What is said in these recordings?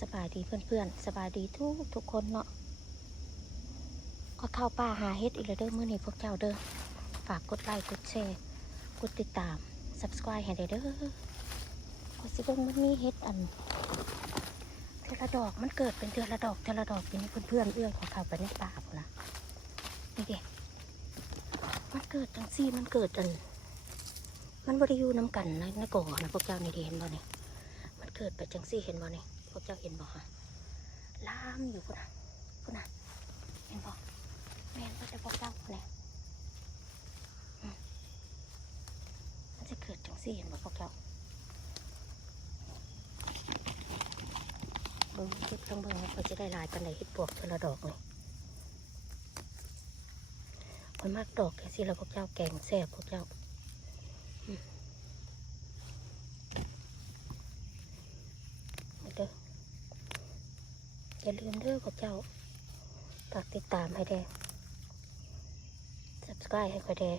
สบายดีเพื่อนๆสบายดีทุกทุกคนเนาะก็เข้าป่าหาเฮ็ดอีกแล้วเด้อมื้อนี้พวกเจ้าเด้อฝากกดไลค์กดแชร์กดติดตาม subscribe ให้ได้เด้อก็สิเบิ่งมันมีเฮ็ดอันเทอละดอกมันเกิดเป็นเทือละดอกเทือละดอกเป็นเพื่อนๆเอื้อยของเขาไปในป่าพุ่นนะนี่เด็มันเกิดจังซี่มันเกิดอัน มันบ่ได้อยู่น้ำกันในในก่อนะพวกเจ้านี่ด้เห็นบ่นี่มันเกิดไปจังซี่เห็นบ่นี่ พวกเจ้าเห็นบ่ฮะล่ามอยู่พุ่นน่ะพุ่นน่ะเห็นบ่แม่นบ่แต่พวกเจ้าเนี่ยอืมมันจะเกิดจังซี่เห็นบ่พวกเจ้าเบิ่งเก็บทั้งเบิ่งว่าเขาจะได้ลายปานใดเฮ็ดปวกเทอละดอกนี่คนมากดอกแค่สิแล้วพวกเจ้าแกงแซ่บพวกเจ้า เด้อ อย่าลืมเด้อพวกเจ้าฝากติดตามให้แดง subscribe ให้ค่อยแดง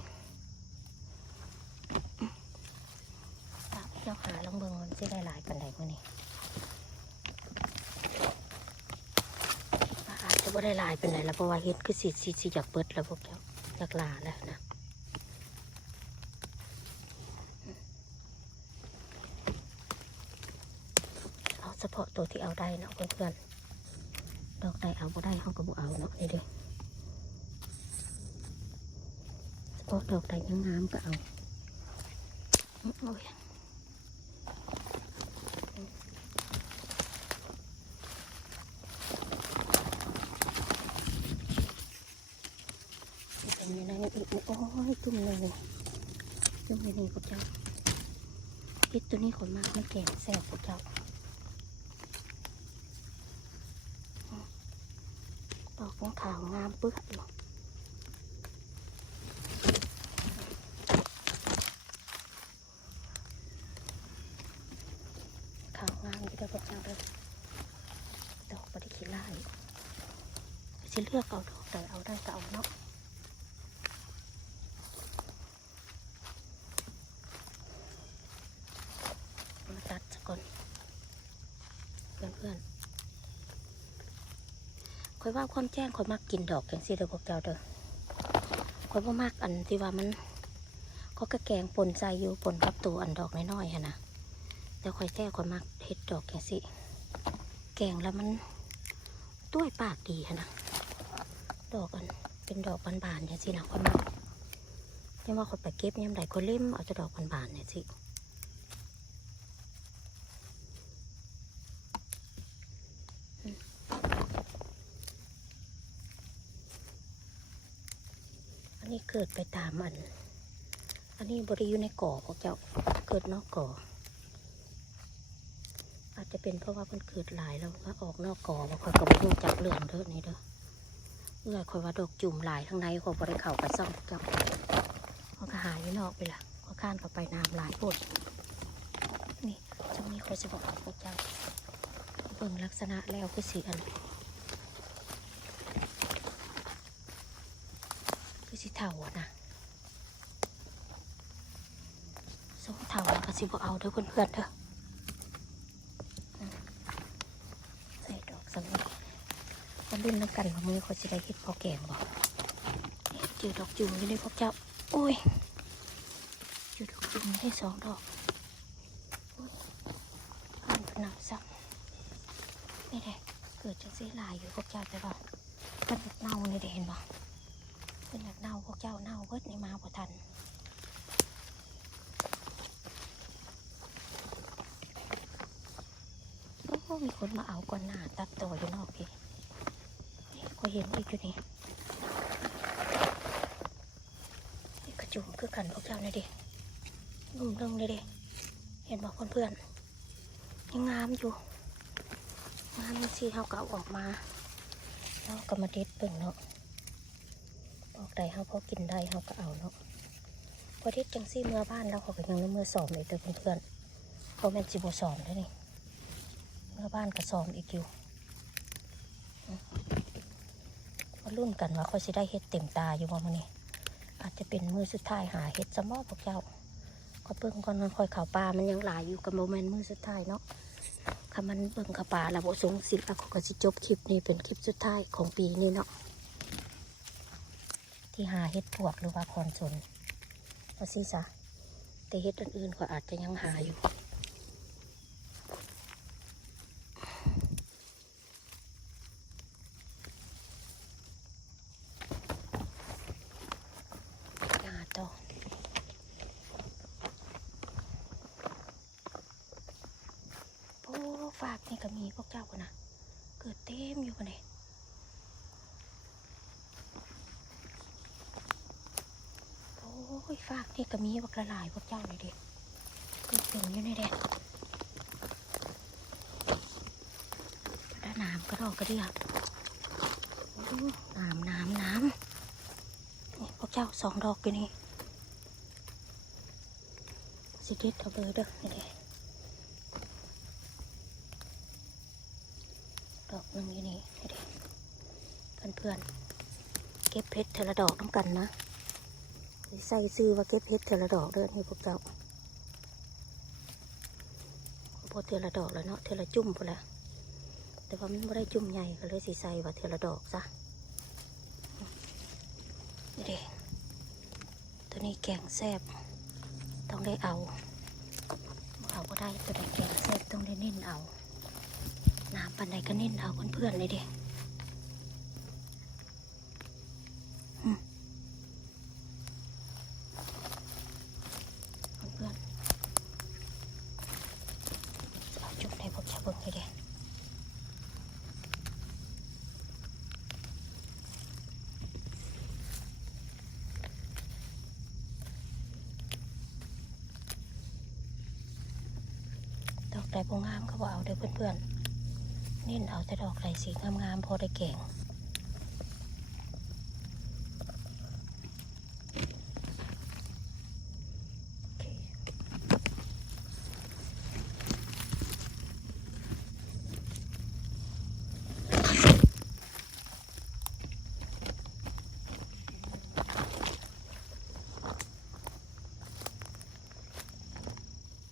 ฝากเจ้าหาลองเบิ่งมันสิได้หลายปันใดมื้อนี้อาจจะบ่ได้หลายเป็นไรแล้วเพราะว่าเฮ็ดคือสิสิสิอยากเปิดแล้วพวกเจ้าอยากลาแล้วนะเอาเฉพาะตัวที่เอาได้เนาะเพื่อนๆ ดอกใดเอาบ่ได้เขาก็บ่เอาเนาะนี่เด้อเฉพาะดอกใดยังงามก็เอาโอ้ยเป็นยังไงอีกโอ้ยจุ่มเลยจุ่มเลยนี่พวกเจ้าเห็ดตัวนี้ขนมากไม่แก่แซ่บพวกเจ้า ดอกของขาวงามเปื้อนอยู่ขาวงามอยู่เด้อกเจ้าเลยดอกปฏิคิไล่สิเลือกเอาดอกแต่เอาได้ก็เอาเนาะมาตัดซะก่อนเพื่อนๆ ค อยว่าความแจ้งคอยมักกินดอกอย่างสิเด้อพวกเจ้าเด้อคอยว่ามักอันที่ว่ามันก็กระแกงปนใจอยู่ปนกับตัวอันดอกน้อยๆฮะนะแต่คอยแท้คอยมักเห็ดดอกอย่างสิแกงแล้วมันต้วยปากดีฮะนะดอกอันเป็นดอกบานๆอย่างสินะคอยมักยังว่าคอยไปเก็บยามใดคอยเล่มเอาจะดอกบานๆเนี่ยสิ เกิดไปตามอัน อันนี้บริอยู่ในก่อพวกเจ้าเกิดนอกก่อ อาจจะเป็นเพราะว่ามันเกิดหลายแล้วว่าออกนอกก่อว่าคอยกับรู้จักเรื่องเด้อนี่เด้อเมื่อคอยว่าดอกจุ่มหลายทั้งในคอยบริเข่าไปซ่อมพวกเจ้ามันก็หายอยู่นอกไปละก็ข้านเข้าไปน้ำหลายปดนี่ช่วงนี้คอยจะบอกพวกเจ้าเบิ่งลักษณะแล้วคือสีอัน คือสิเท่าอะนะสองเท่าแล้วก็สิบเอาเด้อเพื่อนๆเด้ออืมใส่ดอกสำนีมันรุ่นน้ำกันของมือเขาจะได้เห็ดพอแกงบ่นี่เจอดอกจุ่มอยู่ในพวกเจ้าโอ้ยเจอดอกจุ่มได้สองดอกโอ้ยอ่านหนาวซ้ำนี่แหละเกิดจากสีลายอยู่พวกเจ้าแต่ว่ามันเน่านี่ได้เห็นบ่ เป็นแบบเน่าพวกเจ้าเน่าเบิดนี่มาบ่ทันโอ้มีคนมาเอาก่อนหน้าตัดต่ออยู่นอกพี่นี่ก็เห็นอีกอยู่นี่นี่กระจุมคือกันพวกเจ้าเลยดินุ่มเรื่องเลยดิเห็นบอกเพื่อนๆยังงามอยู่งามสิเขาเก็เอาออกมาแล้วก็มาเด็ดเบิ่งเนาะ ออกได้เขาพอกินได้เขาก็เอาเนาะพอที่จังซี่เมื่อบ้านแล้วเขาก็ยังเมื่อสอมอีกเด้อเพื่อนๆเขาแม่นสิบสอมได้อนี่เมื่อบ้านก็สอมอีกอยู่มารุ่นกันว่าเขาสิได้เฮ็ดเต็มตาอยู่บ่มื้อนี้อาจจะเป็นมือสุดท้ายหาเฮ็ดสมอพวกเจ้าก็เพิ่งก่อนมันคอยเข่าปลามันยังหลายอยู่กับโมเมนต์มือสุดท้ายเนาะคค่ะมันเบิ่งกระป่าระบบสงสิทธิ์แล้วก็จะจบคลิปนี้เป็นคลิปสุดท้ายของปีนี้เนาะ ที่หาเฮ็ดปวกหรือว่าคอนสนว่าสิซะแต่เฮ็ดอื่นๆก็อาจจะยังหาอยู่ หาต่อโอ้ฝากนี่ก็มีพวกเจ้ากันนะเกิดเต็มอยู่กันเลยโอ้ยฝากนี่ก็มีบัก ละลายพวกเจ้าเลยด็กเกิดต็มอยู่ในเด็กด้านน้ำก็ดอกกระเดียบน้ำน้ำน้ำนี่พวกเจ้าสองดอกอยู่นี่สิเด็ดเอาเบอร์เด้อนี่เด้ดอกนึงอยู่นี่นี่เด้เพื่อนๆเก็บเพชรเทอละดอกน้ำกันนะ ใส่ซื้อว่าเก็บเพชรเทอละดอกเด้อนี่พวกเจ้าพอเทอละดอกแล้วเนาะเทอละจุ่มพอแล้วแต่ว่ามันไม่ได้จุ่มใหญ่ก็เลยสิใส่ว่าเทอละดอกซะเด็ตัวนี้แกงแซบต้องได้เอาเอาก็ได้ตัวใดแกงแซบต้องได้เน้นเอาน้ำปันใดก็เน้นเอาเพื่อนๆเลยเด็พื่อนๆเอาจุดในพวกชาวเบิ้งเลยเด็ดอกใดพงามก็บอเอาเด้อเพื่อนๆเน้นเอาแต่ดอกใดสีงามๆพอได้แกงโอเค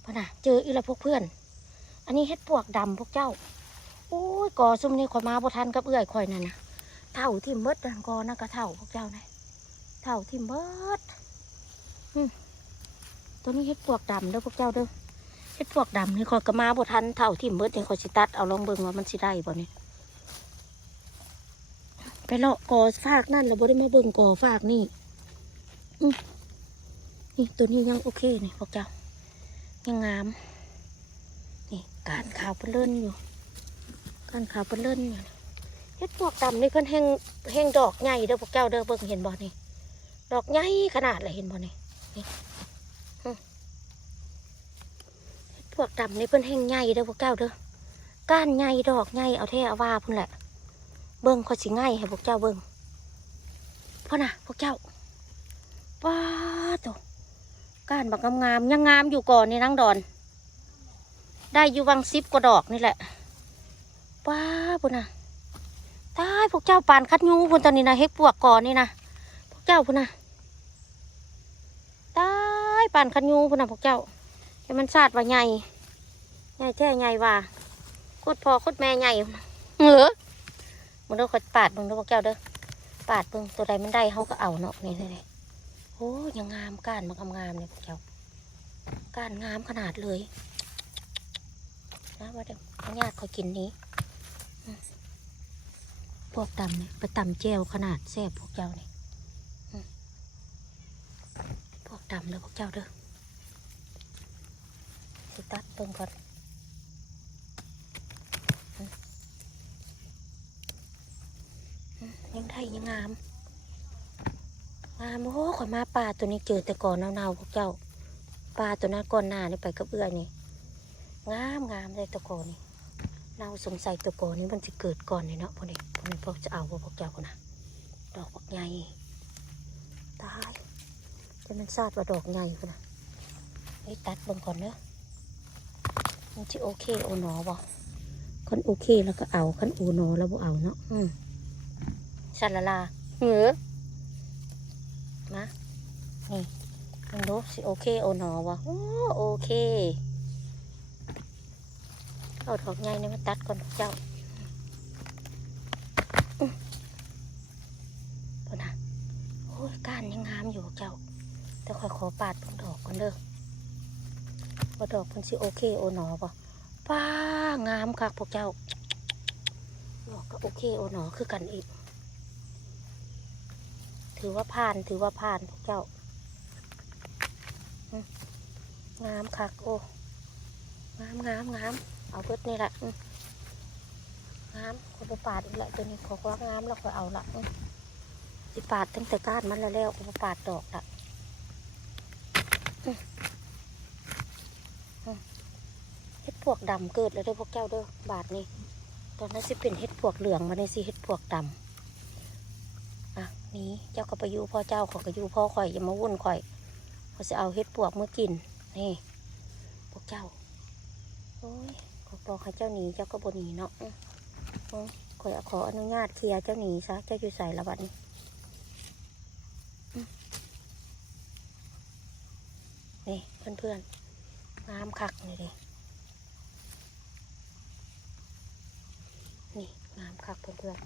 พ่อน่ะเจออีละพวกเพื่อน อันนี้เฮ็ดปวกดำพวกเจ้าโอ้ยกอซุ่มนี่ข่อยมาบ่ทันกับเอื้อยข่อยนั่นนะเท่าที่เบิดนั่นกอนั่นก็เท่าพวกเจ้านะเท่าที่เบิดอืมตัวนี้เฮ็ดปวกดำเด้อพวกเจ้าเด้อเฮ็ดพวกดำนี่ข่อยก็มาบ่ทันเท่าที่เบิดนี่ข่อยสิตัดเอาลองเบิ่งว่ามันสิได้บ่นี่ไปเลาะกอฝากนั่นแล้วบ่ได้มาเบิ่งกอฝากนี่อืมนี่ตัวนี้ยังโอเคนี่พวกเจ้ายังงาม นี่การขาวเปนเล่นอยู่ การขาวเปนเล่นอยู่เฮ็ดพวกดำนี่เพิ่นแห้งแห้งดอกใหญ่เด้อพวกเจ้าเด้อเบิ่งเห็นบ่นี่ ดอกใหญ่ขนาดเลยเห็นบ่นี่พวกดำนี่เพิ่นแห้งใหญ่เด้อพวกเจ้าเด้อก้านใหญ่ดอกใหญ่เอาแท้เอาว่าพุ่นแหละ เบิ่งก็สิง่ายให้พวกเจ้าเบิ่งพ่อน่ะพวกเจ้าป้าโตก้านบักงามๆยังงามอยู่ก่อนในนังดอน ได้อยู่วังซิบกว่าดอกนี่แหละป้าพุ่นน่ะตายพวกเจ้าปานคัดยูพุ่นตอนนี้นะเฮ็ดปวกก่อนนี่นะพวกเจ้าพุ่นน่ะตายปานคัดยูพุ่นน่ะพวกเจ้าให้มันสาดว่าใหญ่ใหญ่แท้ใหญ่ว่าโคตรพอโคตรแม่ใหญ่เหงือมึงเด้อขอยปาดมึงเด้อพวกเจ้าเด้อปาดมึงตัวใดมันได้เขาก็เอาเนาะนี่นี่โอ้ยังงามก้านมันงามๆเลยพวกเจ้าก้านงามขนาดเลย นะว่าเดี๋ยวญาติคอยกินนี้พวกตำเนี่ยไปตำเจลขนาดแซ่บพวกเจ้านี่อืมพวกตำเลยพวกเจ้าเด้อสิตัดเบิ่งก่อนยังได้ยังงามงามโอ้ข่อยมาป่าตัวนี้เจอแต่ก่อนเน่าๆพวกเจ้าป่าตัวนั้นก่อนหน้านี่ไปกับเอื้อนี่ งามงามเลยตะโกอนี่เน่าสงสัยตะโกอนี่มันจะเกิดก่อนนี่เนาะพวกนี้พวกนี้พวกจะเอาพวกเจ้าคนนะดอกบักใหญ่ตายจะมันซาดว่าดอกใหญ่คนนะเฮ้ตัดบิ่งก่อนเนาะมันจะโอเคโอหนอบ่คันโอเคแล้วก็เอาคันโอหนอแล้วบ่เอาเนาะอืมชันละลาเหงือมานี่ลองดูสิโอเคโอหนอบ่โอ้โอเค เอาดอกใหญ่นี่มาตัดก่อนเจ้าอื้อพอนะโอ้ยก้านยังงามอยู่เจ้า แต่ค่อยขอปาดเพิ่งดอกก่อนเด้อว่าดอกมันสิโอเคโอหนอป่ะป้างามคักพวกเจ้าดอกก็โอเคโอหนอคือกันอีก ถือว่าผ่านถือว่าผ่านพวกเจ้างามคักโอ้งามงามงาม เอาเบิดนี่แหละอืมงามขอปาดอีกและตัวนี้ขอว่างามแล้วขอเอาละอืมสิปาดตั้งแต่ก้านมันแล้วแล้วขอปาดดอกละเฮ็ดพวกดำเกิดแล้วด้อพวกเจ้าเด้อบาทนี่ตอนนั้นสิเป็นเฮ็ดพวกเหลืองมาในสิเฮ็ดพวกดำอะนี่เจ้าก็ไปยูพ่อเจ้าขอก็อยู่พ่อข่อยอย่ามาวุ่นข่อยเขาจะเอาเฮ็ดปวกเมื่อกินนี่พวกเจ้าโอ้ย ขอบอกให้เจ้าหนีเจ้าก็บนหนีเนาะขอยขออนุญาตเคลียร์เจ้าหนีซะเจ้าอยู่ใส่ละบัดนี้นี่เพื่อนเพื่อนๆน้ำคักนี่ดินี่น้ำคักเพื่อนเพื่อน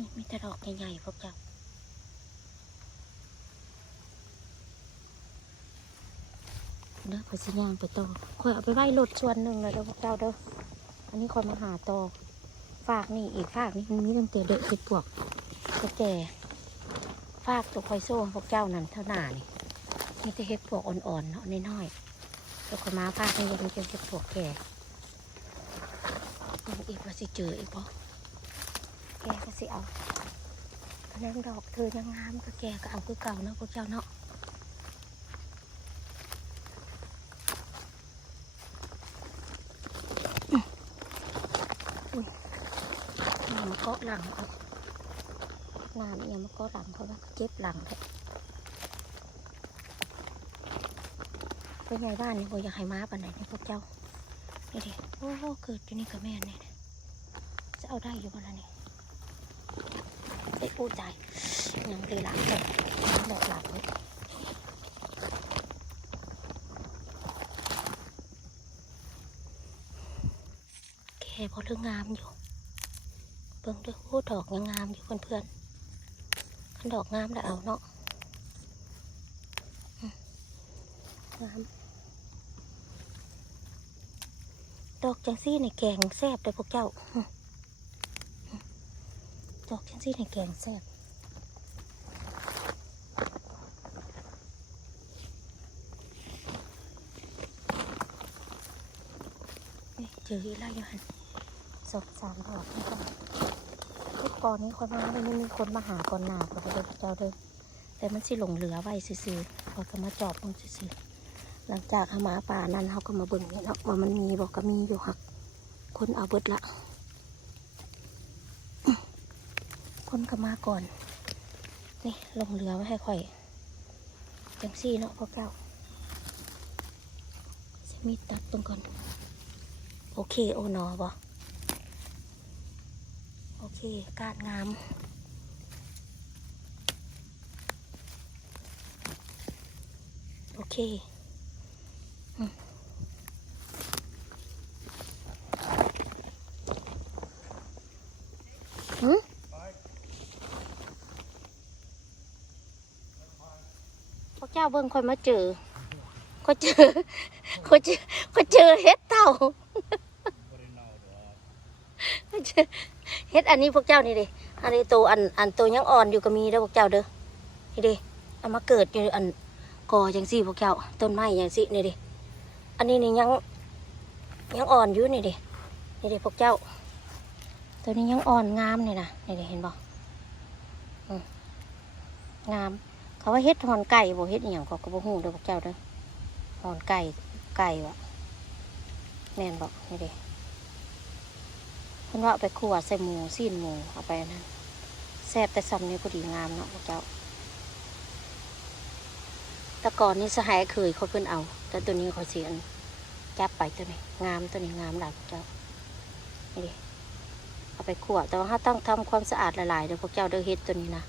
นี่มีแต่ดอกใหญ่ๆพวกเจ้าเด้อไปสิย่างไปต่อคอยเอาไปไว้รถส่วนหนึ่งเลยเด้อพวกเจ้าเด้อ อันนี้คอยมาหาต่อ ฝากนี่อีกฝากนี่มันมีตั้งแต่เด็กเห็ดปวกก็แก่ฝากตัวคอยโซ่พวกเจ้านั่นเท่าหนานี่มีแต่เห็ดปวกอ่อนๆเนาะน้อยๆตัวคอยมาฝากนี่ยังมีแต่เห็ดปวกแก่อีกว่าสิเจออีกปะ สิเอาคะแนนดอกเธอยังงามก็แกก็เอาคือเก่าเนาะพวกเจ้าเนาะอุ้ยน้ำมาเกาะหลังเอาน้ำเนี่ยมาเกาะหลังเพราะว่าเจ็บหลังเลยเป็นไงบ้านนี่บ่อยากให้ม้าปานไหนนี่พวกเจ้านี่ดิโอ้โหเกิดอยู่นี่กับแม่เนี่ยจะเอาได้อยู่บ้านนี่ พูดใจยังดีหลังเลยดอกหลังเลยแค่พอเรื่องงามอยู่เบิ่งด้วยโอ้ดอกยังงามอยู่เพื่อนๆขันดอกงามแล้วเอาเนาะงามดอกจังซี่ในแกงแซ่บเลยพวกเจ้า ดอกจังซี่ในแกงแซ่บเจออีกแล้วอยู่หันสองสามดอกนี่ก่อนทุกกอนนี้คนมาเลยไม่มีคนมาหาก่อนหนาก่อนเลยเจ้าเด้อแต่มันสิหลงเหลือไว้ซื่อๆเขาก็มาจอบมันซื่อๆหลังจากเขามาป่านั้นเขาก็มาเบิ่งนี่เนาะว่ามันมีบอกก็มีอยู่หักคนเอาเบิดละอื้อ คนก็มาก่อน นี่ลงเหลือไว้ให้ข่อย จังซี่เนาะพวกเจ้าจะมีตัดตรงก่อน โอเคโอนอบ่โอเค การงามโอเคอืมหืมพวกเจ้าเบิ่งคนมาเจอเขาเจอเขาเจอเขาเจอเฮ็ดเต่าเฮ็ดอันนี้พวกเจ้านี่ดิอันนี้ตัวอันอันตัวยังอ่อนอยู่ก็มีเด้อพวกเจ้าเด้อนี่ดิเอามาเกิดอยู่อันกอจังสี่พวกเจ้าต้นไม้จังสี่นี่ดิอันนี้นี่ยังยังอ่อนอยู่นี่ดินี่ดิพวกเจ้า ตัวนี้ยังอ่อนงามนี่นะนี่ดิเห็นบ่อืมงาม เขาว่าเฮ็ดหอนไก่บ่เฮ็ดอหย่างเขาก็บ่ฮู้เด้อพวกเจ้าเด้อหอนไก่ไก่วะแม่นบ่นี่ดิเพิ่นว่าไปขั่วใส่หมูซีนหมูเอาไปนั่นแซ่บแต่ซ้ำนี่พอดีงามเนาะพวกเจ้าแต่ก่อนนี่สหายเคยเขาเพิ่นเอา แต่ตัวนี้เขาเสียนจับไปตัวนี้งามตัวนี้งามหลายพวกเจ้านี่ดิเอาไปขั่วแต่ว่าถ้าต้องทำความสะอาดหลายๆเดี๋ยวพวกเจ้าเด้อเฮ็ดตัวนี้นะ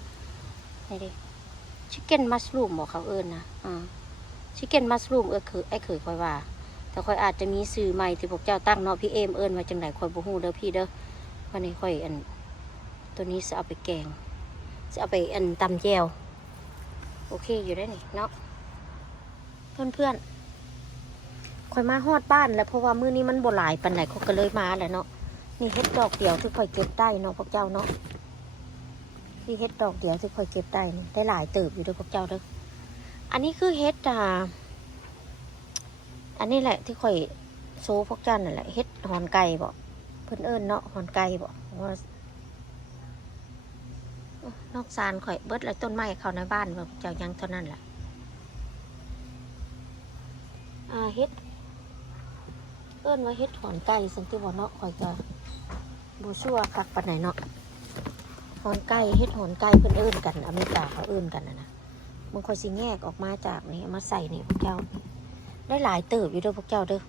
นี่ดิ ชิคเก้นมัสลูมบอกเขาเอิ้นะอ่าชิคเก้นมัสลูมเออคือไอ้เคยคอยว่า แต่คอยอาจจะมีสื่อใหม่ที่พวกเจ้าตั้งเนาะพี่เอมเอิ้นว่าจังไดคอยบ่ฮู้เด้อพี่เด้อวันนี้คอยอัน ตัวนี้จะเอาไปแกง จะเอาไปอันตำแจวโอเคอยู่ได้นี่เนาะเพื่อนเพื่อนๆคอยมาฮอดบ้านแล้วเพราะว่ามื้อนี้มันบ่หลายปานไหนเขาก็เลยมาแหล้วเนาะนี่เฮ็ดดอกเดียวที่คอยเก็บได้เนาะพวกเจ้าเนาะ นี่เฮ็ดดอกเดียวที่คอยเก็บได้นี่ได้หลายเติบอยู่เด้อพวกเจ้าเด้ออันนี้คือเฮ็ดอ่าอันนี้แหละที่คอยโชว์พวกเจ้านั่นแหละเฮ็ดหอนไก่บ่เพิ่นเอิ้นเนาะหอนไก่บ่ว่านอกซานข่อยเบิดแล้วต้นไม้เขาในบ้านแบบเจ้ายังเท่านั้นแหละอ่าเฮ็ดเอิ้นว่าเฮ็ดถอนไก่สันติวเนาะข่อยจะบูชัวคักปานไหนเนาะ หอนไก่เฮ็ดหอนไก่เพิ่นเอิ้นกันอเมริกาเขาเอิ้นกันนะนะมันคอยสิแยกออกมาจากนี่มาใส่นี่พวกเจ้า ได้หลายเติบอยู่เด้อพวกเจ้าเด้อ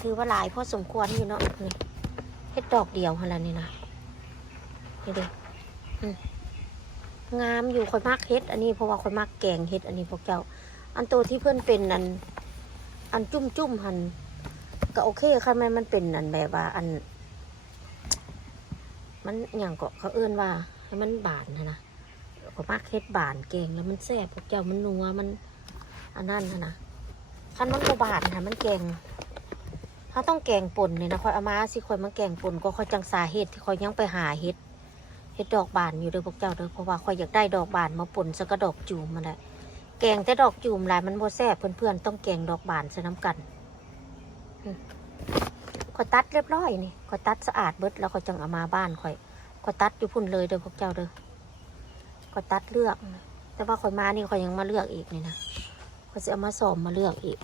ถือว่าหลายพอสมควรอยู่เนาะนี่เฮ็ดดอกเดียวหั่นล่ะนี่นะนี่เด้องามอยู่คอยมากเฮ็ด อันนี้เพราะว่าคอยมากแกงเฮ็ด อันนี้พวกเจ้า อันตัวที่เพื่อนเป็นอัน อันจุ่มจุ่มหันก็โอเคค่ะแม่มันเป็นอันแบบว่าอัน มันอย่างเก็เขาเอื้นว่าให้มันบานนะนะคอยมากเฮ็ดบานแกงแล้วมันแซ่บพวกเจ้ามันนัวมันอันนั้นนะนะคันมันก็บานค่ะมันแกงเขาต้องแกงป่นเลยนะคอยเอามาสิคอยมาแกงป่นก็คอยจังสาเหตุที่คอยยังไปหาเฮ็ดเฮ็ดดอกบานอยู่เด้อพวกเจ้าเด้อเพราะว่าข่อยอยากได้ดอกบานมาป่นซะก็ดอกจูมมาแหละแกงแต่ดอกจูมหลายมันบ่แซ่บเพื่อนๆต้องแกงดอกบานใส่น้ำกันอื ข่อยตัดเรียบร้อยนี่ข่อยตัดสะอาดเบิดแล้วข่อยจังเอามาบ้านข่อยข่อยตัดอยู่พุ่นเลยเด้อพวกเจ้าเด้อข่อยตัดเลือก แต่ว่าข่อยมานี่ข่อยยังมาเลือกอีกนี่นะข่อยจะเอามาสอมมาเลือกอีก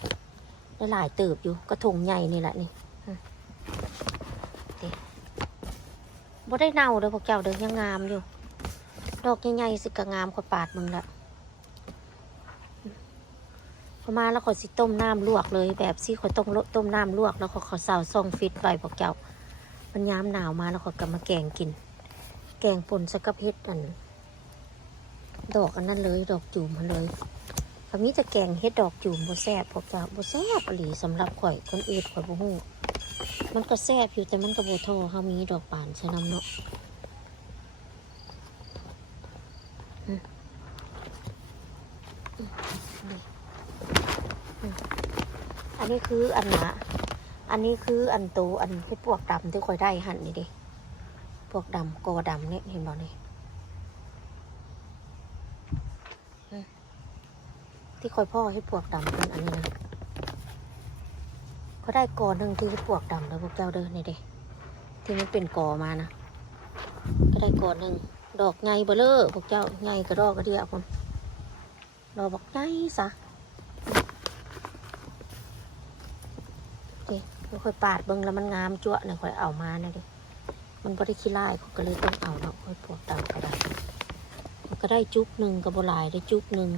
ได้หลายเติบอยู่กระถงใหญ่นี่แหละนี่บ่ได้เน่าเด้อพวกเจ้าเด้อยังงามอยู่ ดอกใหญ่ๆสิกะงามขอยปาดมึงละ พอมาแล้วขอสิต้มน้ำลวกเลย แบบสิขอต้มต้มน้ำลวก แล้วขอขอเสาซองฟิตไว้พวกเจ้ามันยามหนาวมาแล้วขอยก็มาแกงกิน แกงป่นสกับเฮ็ดอัน ดอกอันนั้นเลย ดอกจูมมันเลยก็มีแต่แกงเฮ็ดดอกจูมบ่แซ่บพวกเจ้าบ่แซ่บหลีสำหรับข่อยคนอื่นข่อยบ่ฮู้มันก็แซ่บอยู่แต่มันก็บ่เท่าเฮามีดอกบานใส่น้ำเนาะอืมอืมนี่อืม อันนี้คืออันนะอันนี้คืออันโตอันที่พวกดำที่คอยได้หันนี่ดิพวกดำกอดำเนี่ยเห็นบ่นี่ที่คอยพ่อให้พวกดำเป็นอันนี้นะเขาได้กอหนึ่งที่ปวกดำแล้วพวกเจ้าเดินนี่ด้ที่มันเป็นกอมานะก็ได้กอหนึ่งดอกไงเบลเลอพวกเจ้าไงกระดอกกระเดียคนดอกบอกไงซะ ดิไม่ค่อยปาดเบิงแล้วมันงามจั่วเนี่ยค่อยเอามานะดิมันก็ได้ขี้ไล่เขาก็เลยต้องเอาเนาะค่อยปวกดำก็ได้มันก็ได้จุกหนึ่งกับโบลายได้จุกหนึ่ง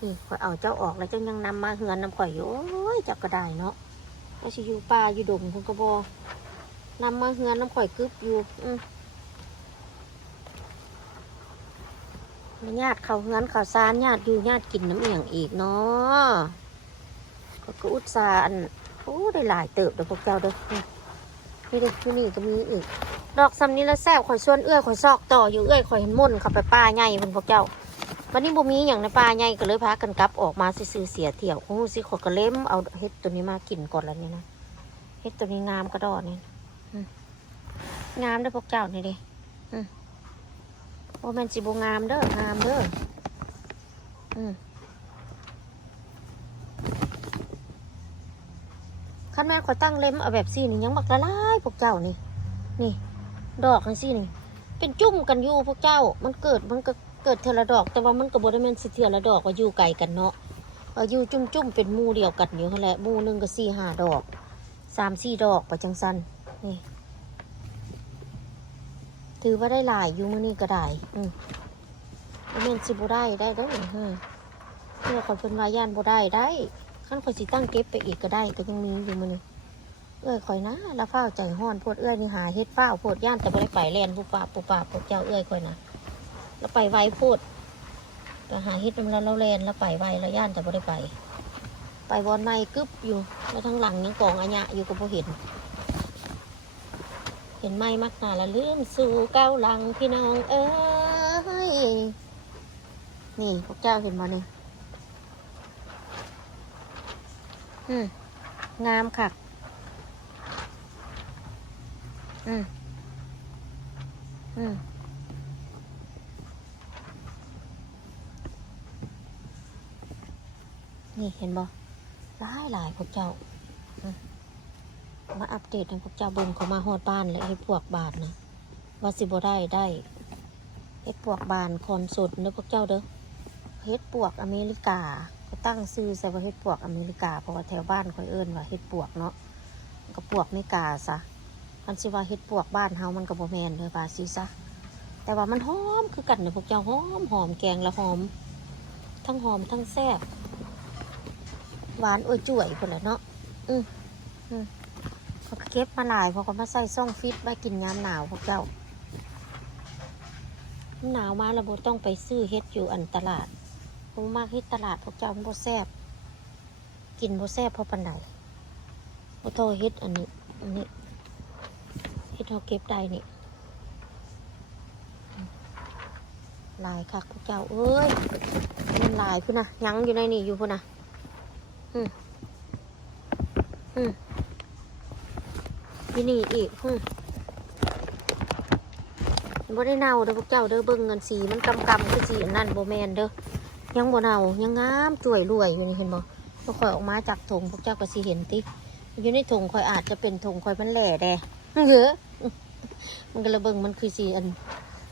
นี่ข่อยเอาเจ้าออกแล้วเจ้ายังนำมาเหือนนำข่อยอยู่โอ้ยจับก็ได้เนาะไอชิอยู่ป่าอยู่ดงคุณกระบอนำมาเหือนน้ำข่อยกึบอยู่อืมญาติเขาเหือนเขาซานญาติอยู่ญาติกินน้ำเอียงอีกเนาะก็อุตส่าห์ โอ้ได้หลายเติบเดี๋ยวพวกเจ้าเด้อนี่นี่เด้อที่นี่ก็มีอีก ดอกซ้ำนี้แล้วแซ่บข่อยส่วนเอื้อยข่อยซอกต่ออยู่เอื้อยข่อยเห็นม่นขับไปป่าใหญ่เพิ่นพวกเจ้า วันนี้บ่มีอย่างในป่าใหญ่ก็เลยพากันกลับออกมาซื้อเสียเที่ยวโอ้สิขอยก็เล่มเอาเฮ็ดตัวนี้มากินก่อนแล้วเนี่ยนะเฮ็ดตัวนี้งามกระดอนี่งามเด้อพวกเจ้านี่เดิอืมบ่แม่นสิบ่งามเด้องามเด้ออืม คันแม่นขอยตั้งเล่มเอาแบบซี่นี่ยังบักละลายพวกเจ้านี่ นี่ ดอกจังซี่นี่ เป็นจุ่มกันอยู่พวกเจ้า มันเกิดมันก็เกิดเทอละดอก แต่ว่ามันก็บ่ได้แม่นสิเทอละดอกว่าอยู่ไกลกันเนาะว่าอยู่จุ่มจุ่มๆเป็นมูเดียวกันอยู่แหละมูหนึ่งก็สี่ห้าดอกสามสี่ดอกไปจังสันนี่ถือว่าได้หลายอยู่มื้อนี้ก็ได้ อืมบ่แม่นสิบ่ได้ได้ด้อเฮ้ยเพื่อคนเพิ่นว่าย่านบ่ได้ได้ คันข่อยสิตั้งเก็บไปอีกก็ได้ก็ยังมีอยู่มื้อนี้เอ้ยข่อยนะและฟ้าใจฮ้อนโพดเอ้ยนี่หาเฮ็ดฟ้าโพดย่านแต่บ่ได้ไปแลนปุบปาปุบปาบพวกเจ้าเอ้ยข่อยนะแล้วไปไวโพดไปหาเฮ็ดนำแล้วเราแลนแล้วไปไวแล้วย่านแต่บ่ได้ไป ไปบอลในกึบอยู่แล้วทั้งหลังยังกองอัญญะอยู่ก็บ่เห็นเห็นไหมมักนาละลืมสู่เก้าหลังพี่น้องเอ้ย นี่พวกเจ้าเห็นบ่เนี่ย อืมงามค่ะ อืมอืมนี่เห็นบ่หลายหลายพวกเจ้า มาอัปเดตให้พวกเจ้าเบิ่งเขามาฮอดบ้านเลยให้พวกบาทนะว่าสิบ่ได้ได้เฮ็ดปวกบานคอนสดเด้อพวกเจ้าเด้อเฮ็ดปวกอเมริกา ตั้งชื่อใส่ว่าเฮ็ดปวกอเมริกาเพราะว่าแถวบ้านคอยเอิ้นว่าเฮ็ดปวกเนาะก็ปวกอเมริกาซะมันสิว่าเฮ็ดปวกบ้านเฮามันก็บ่แม่นเด้อว่าสิซะแต่ว่ามันหอมคือกันเด้อพวกเจ้าหอมหอมแกงละหอม ทั้งหอมทั้งแซ่บหวานอวยจ่วยพุ่นแหละเนาะอืมอืมเขาเก็บมาหลายเพอเขามาใส่ซ่องฟิตไว้กินยามหนาวพวกเจ้าหนาวมาแล้วบ่ต้องไปซื้อเฮ็ดอยู่อันตลาด ผมมากเฮ็ดตลาดพวกเจ้ามันบ่แซบกินบ่แซบเพราะปานใดบ่โทเฮ็ดอันนี้ อันนี้เฮ็ดเฮาเก็บได้นี่หลายคักพวกเจ้าเอ้ยมันหลายพุ่นนะยังอยู่ในนี่อยู่พุ่นน่ะอืมอืมที่นี่อีกอืมบ่ได้เน่าเด้อพวกเจ้าเด้อเบิ่งเงินสีมันกำกำคือสีอันนั่นบ่แมนเด้อ ยังบ่เน่ายังงามจ่วยรวยอยู่นี่เห็นบ่พอข่อยออกมาจากถุงพวกเจ้าก็สิเห็นติอยู่ในถุงข่อยอาจจะเป็นถุงข่อยมันแหล่แดเฮ้อมันก็เลยเบิงมันคือสีอัน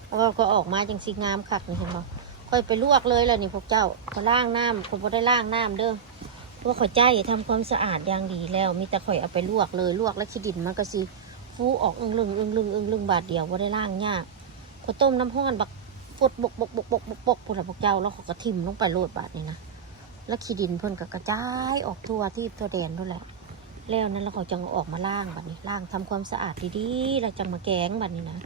เพราะว่าก็ออกมาจังสีงามคักนี่เห็นบ่ข่อยไปลวกเลยแหละนี่พวกเจ้าก็ล้างน้ำข่อยบ่ได้ล้างน้ำเด้อว่าข่อยใจทำความสะอาดอย่างดีแล้ว มีแต่ข่อยเอาไปลวกเลยลวกแล้วขี้ดินมันก็สิฟูออกอึ้งลึงอึ้งลึงอึ้งลึงบาดเดียวบ่าได้ล้างยากเขาต้มน้ำห้อนบัก ฟดบกบกบกบกบกบกพูดละพวกเจ้าแล้วเขาก็ทิ่มลงไปโรดบาดนี่นะแล้วขี้ดินเพิ่นก็กระจายออกทั่วที่ตัวแดนนั่นแหละแล้วนั้นแล้วเขาจะเอออกมาล่างบัดนี้ล่างทำความสะอาดดีๆแล้วจะมาแกงบัดนี้นะ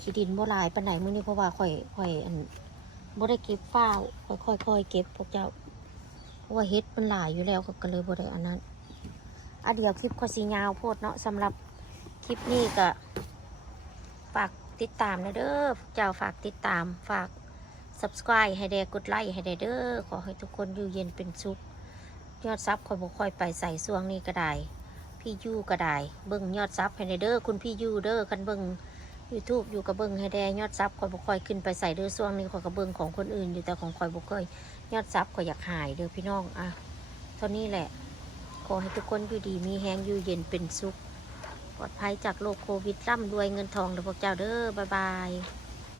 ขี้ดินบ่หลายปานไหนมื้อนี้เพราะว่าข่อยข่อยอันบ่ได้เก็บฟ้าวค่อยค่อยเก็บพวกเจ้าเพราะว่าเฮ็ดมันหลายอยู่แล้วก็เลยบ่ได้อันนั้นอะเดี๋ยวคลิปข้อยสิยาวโพดเนาะสำหรับคลิปนี้ก็ ติดตามนะเด้อเจ้าฝากติดตามฝาก subscribe ให้ได้กดไลค์ให้ได้เด้อขอให้ทุกคนอยู่เย็นเป็นสุข ยอดซับคอยบ่ค่อยไปใส่ส่วงนี้ก็ได้ พี่ยูก็ได้เบิ่งยอดซับให้ได้เด้อคุณพี่ยูเด้อคันเบิ่ง YouTube อยู่กับเบิ่งให้ได้ยอดซับคอยบ่ค่อยขึ้นไปใส่เด้อส่วงนี้คอยกับเบิ่งของคนอื่นอยู่แต่ของคอยบ่ค่อยยอดซับคอยอยากหายเด้อพี่น้องอะเท่านี้แหละ ขอให้ทุกคนอยู่ดีมีแฮงอยู่เย็นเป็นสุข ปลอดภัยจากโรคโควิดร่ำรวยเงินทองเด้อพวกเจ้าเด้อบ๊ายบาย